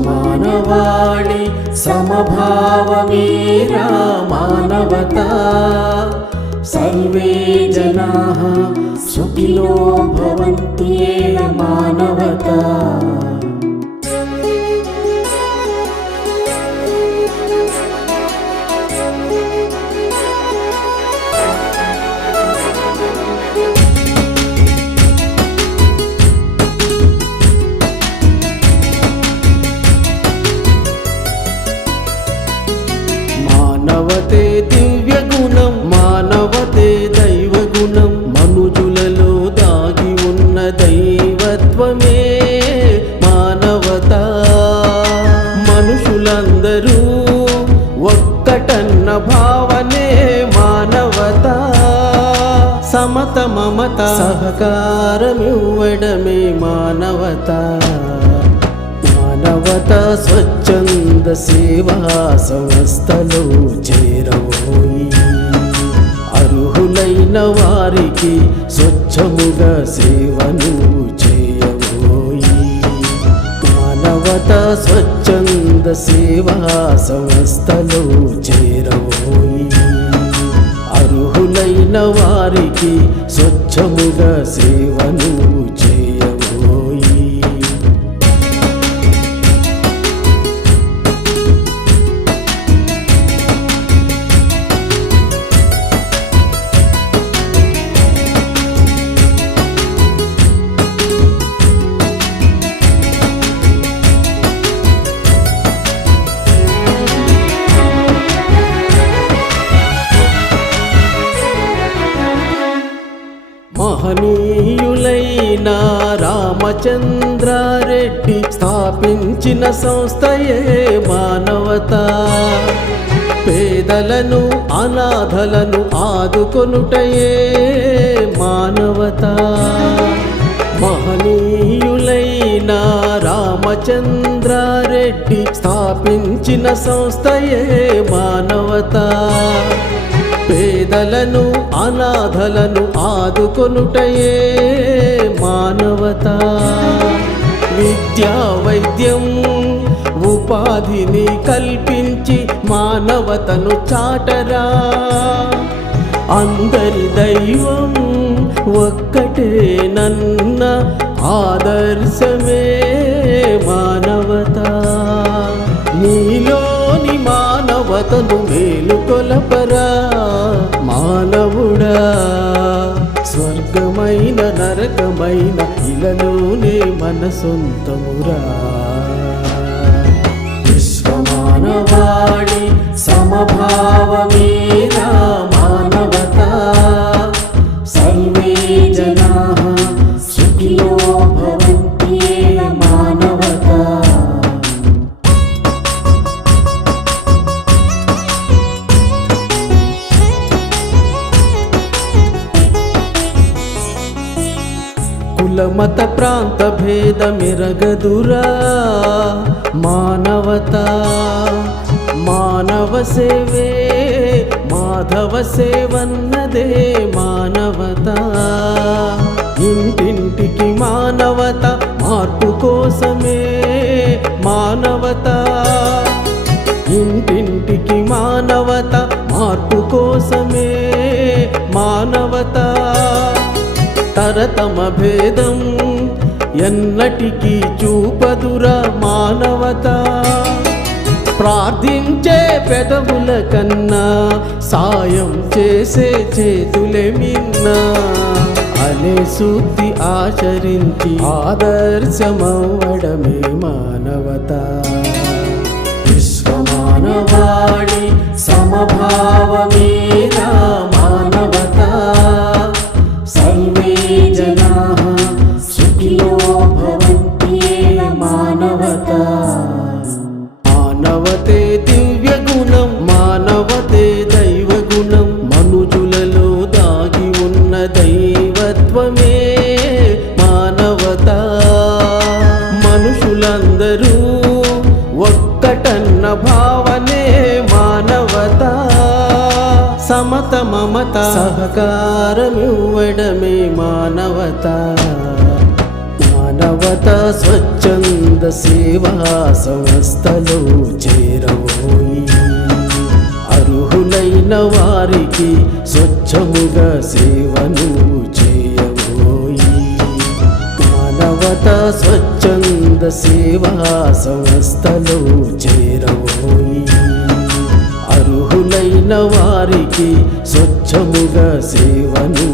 समानवाणि समभावमेरा मानवता सर्वे जनाः सुखिलो भवन्ते मानवता। సహకారమివ్వడమే మానవత. మానవత స్వచ్ఛంద సేవా సంస్థలో చేరబోయి అర్హులైన వారికి స్వచ్ఛముగా సేవను చేయబోయి మానవత స్వచ్ఛంద సేవా సంస్థలో చేరబోయి అర్హు వారికి స్వచ్ఛముగా సేవను చే రామచంద్రారెడ్డి స్థాపించిన సంస్థయే మానవత. పేదలను అనాథలను ఆదుకొనుటయే మానవత. మహనీయులైన రామచంద్రారెడ్డి స్థాపించిన సంస్థయే మానవత. పేదలను అనాథలను ఆదుకొనుటయే మానవత. విద్యా వైద్యం ఉపాధిని కల్పించి మానవతను చాటరా. అందరి దైవం ఒక్కటే నన్న ఆదర్శమే మానవత. నీలోని మానవతను మేలుకొలప corazón tan. కులమత ప్రాంత భేదమిరగదురా. మానవత మానవ సేవే మాధవ సేవన్నదే మానవత. ఇంటింటికి మానవత మార్పు కోసమే మానవతా. తరతమ భేదం ఎన్నటికీ చూపదురా మానవత. ప్రార్థించే పెదవుల కన్నా సాయం చేసే చేతులే మిన్నా. అనే సూక్తి ఆచరించి ఆదర్శమవడమే మానవత. విశ్వమానవాణి సమభావమే ఒక్కటన్న భావనే మానవత. సమత మమత సహకారమివ్వడమే మానవత. మానవత స్వచ్ఛంద సేవా సంస్థలో చేరబోయి అర్హులైన వారికి స్వచ్ఛముగా సేవను చేయబోయి మానవత స్వచ్ఛంద సేవా సంస్థలో చేరబోయి అర్హులైన వారికి స్వచ్ఛముగా సేవను